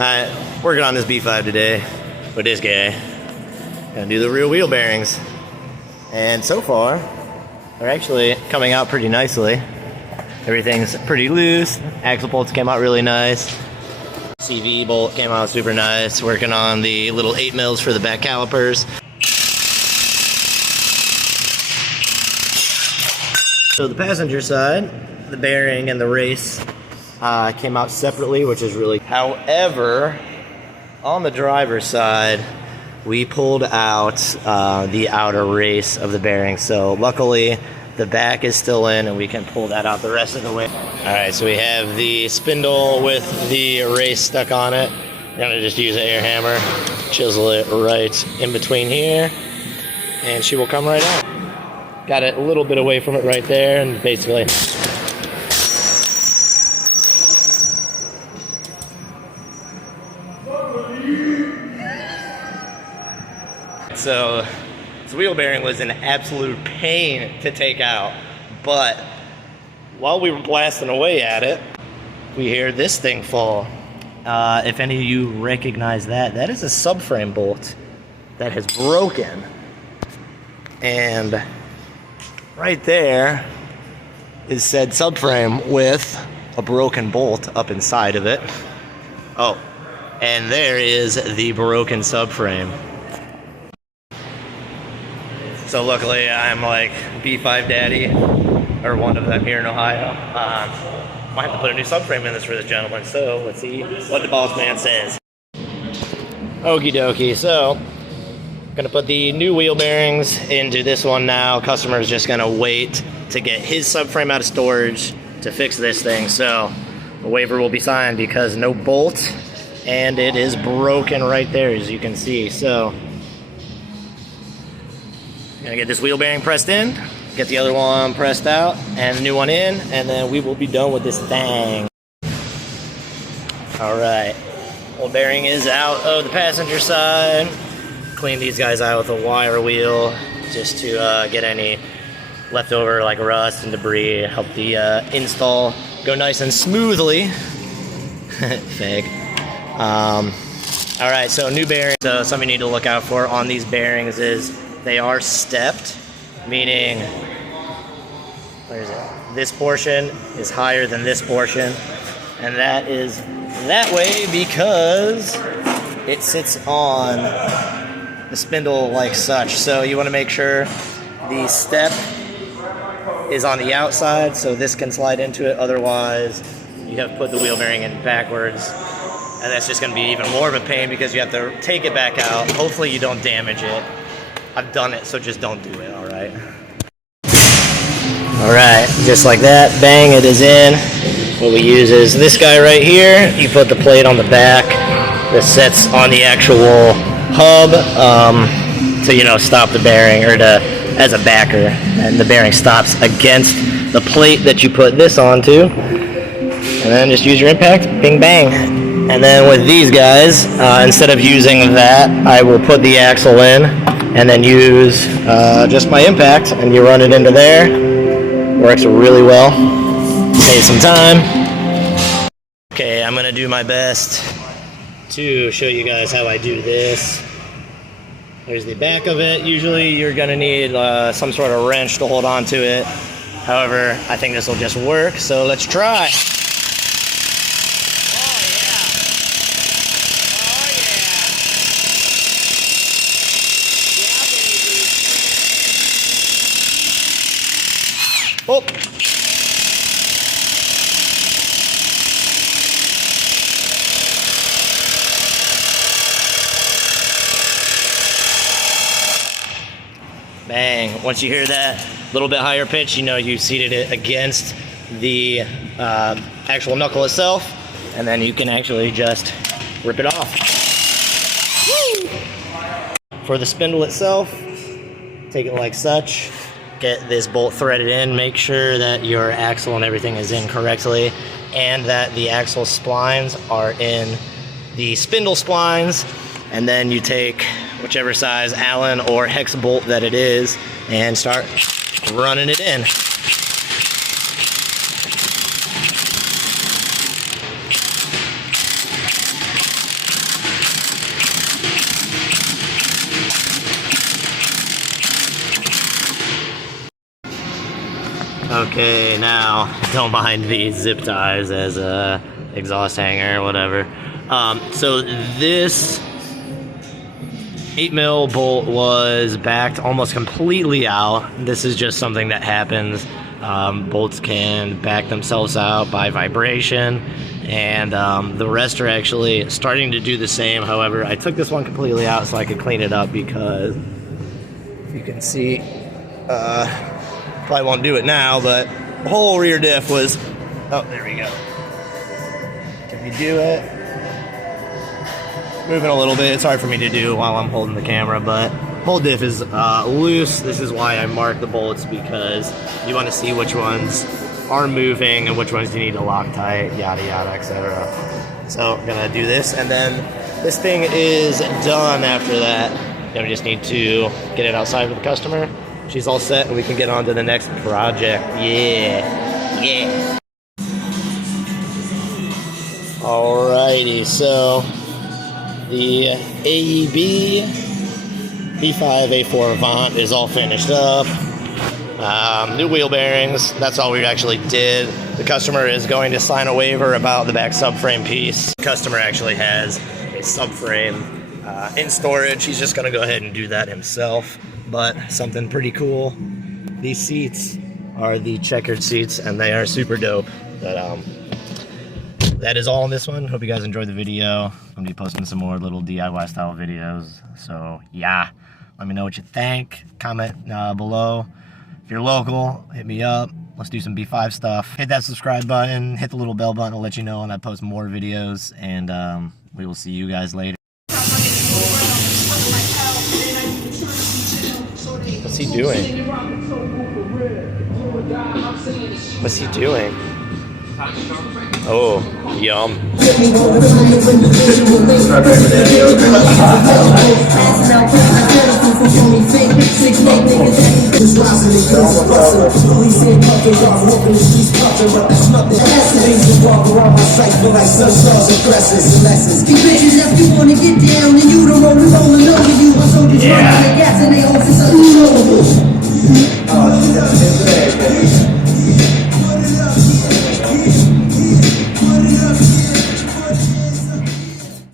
Alright, working on this B5 today with this guy. Gonna do the rear wheel bearings. And so far, they're actually coming out pretty nicely. Everything's pretty loose. Axle bolts came out really nice. CV bolt came out super nice. Working on the little 8 mils for the back calipers. So the passenger side, the bearing and the race came out separately, which is really... However, on the driver's side, we pulled out the outer race of the bearing. So luckily, the back is still in and we can pull that out the rest of the way. All right, so we have the spindle with the race stuck on it. I'm gonna just use an air hammer, chisel it right in between here, and she will come right out. Got it a little bit away from it right there, and basically... So this wheel bearing was an absolute pain to take out, but while we were blasting away at it, we hear this thing fall. If any of you recognize that, that is a subframe bolt that has broken. And right there is said subframe with a broken bolt up inside of it. Oh, and there is the broken subframe. So luckily I'm like B5 daddy, or one of them here in Ohio. Might have to put a new subframe in this for this gentleman, so let's see what the boss man says. Okie dokie, so gonna put the new wheel bearings into this one now. Customer's just gonna wait to get his subframe out of storage to fix this thing. So the waiver will be signed because no bolt, and it is broken right there, as you can see. So gonna get this wheel bearing pressed in, get the other one pressed out, and the new one in, and then we will be done with this thing. All right, old bearing is out of the passenger side. Clean these guys out with a wire wheel just to get any leftover like rust and debris, help the install go nice and smoothly. Fake. All right, so new bearings. So something you need to look out for on these bearings is they are stepped, meaning, where is it? This portion is higher than this portion, and that is that way because it sits on the spindle like such. So you want to make sure the step is on the outside so this can slide into it. Otherwise, you have to put the wheel bearing in backwards, and that's just going to be even more of a pain because you have to take it back out. Hopefully you don't damage it. I've done it, so just don't do it, all right? All right, just like that, bang, it is in. What we use is this guy right here. You put the plate on the back. This sets on the actual hub to, you know, stop the bearing, or to, as a backer. And the bearing stops against the plate that you put this onto. And then just use your impact, bing, bang. And then with these guys, instead of using that, I will put the axle in and then use just my impact, and you run it into there. Works really well. Saves some time. Okay, I'm gonna do my best to show you guys how I do this. There's the back of it. Usually you're gonna need some sort of wrench to hold on to it. However, I think this will just work, so let's try. Oh. Bang. Once you hear that little bit higher pitch, you know you seated it against the actual knuckle itself, and then you can actually just rip it off. Woo! For the spindle itself, take it like such. Get this bolt threaded in, make sure that your axle and everything is in correctly, and that the axle splines are in the spindle splines, and then you take whichever size Allen or hex bolt that it is and start running it in. Okay, now don't mind these zip ties as a exhaust hanger or whatever. So this 8mm bolt was backed almost completely out. This is just something that happens. Bolts can back themselves out by vibration, and the rest are actually starting to do the same. However, I took this one completely out so I could clean it up, because if you can see, probably won't do it now, but the whole rear diff was, oh, there we go. Can you do it? Moving a little bit. It's hard for me to do while I'm holding the camera, but whole diff is loose. This is why I marked the bolts, because you want to see which ones are moving and which ones you need to Loctite, yada yada, etc. So I'm gonna do this, and then this thing is done after that. Then we just need to get it outside with the customer. She's all set, and we can get on to the next project. Yeah, yeah. Alrighty, so the AEB B5 A4 Avant is all finished up. New wheel bearings, that's all we actually did. The customer is going to sign a waiver about the back subframe piece. The customer actually has a subframe in storage. He's just gonna go ahead and do that himself. But something pretty cool, these seats are the checkered seats, and they are super dope. But that is all on this one. Hope you guys enjoyed the video. I'm gonna be posting some more little DIY style videos. So yeah, let me know what you think. Comment below. If you're local, hit me up. Let's do some B5 stuff. Hit that subscribe button, hit the little bell button. I'll let you know when I post more videos, and we will see you guys later. What's he doing? What's he doing? Oh, yum. These bitches, if you wanna get down, and you don't wanna roll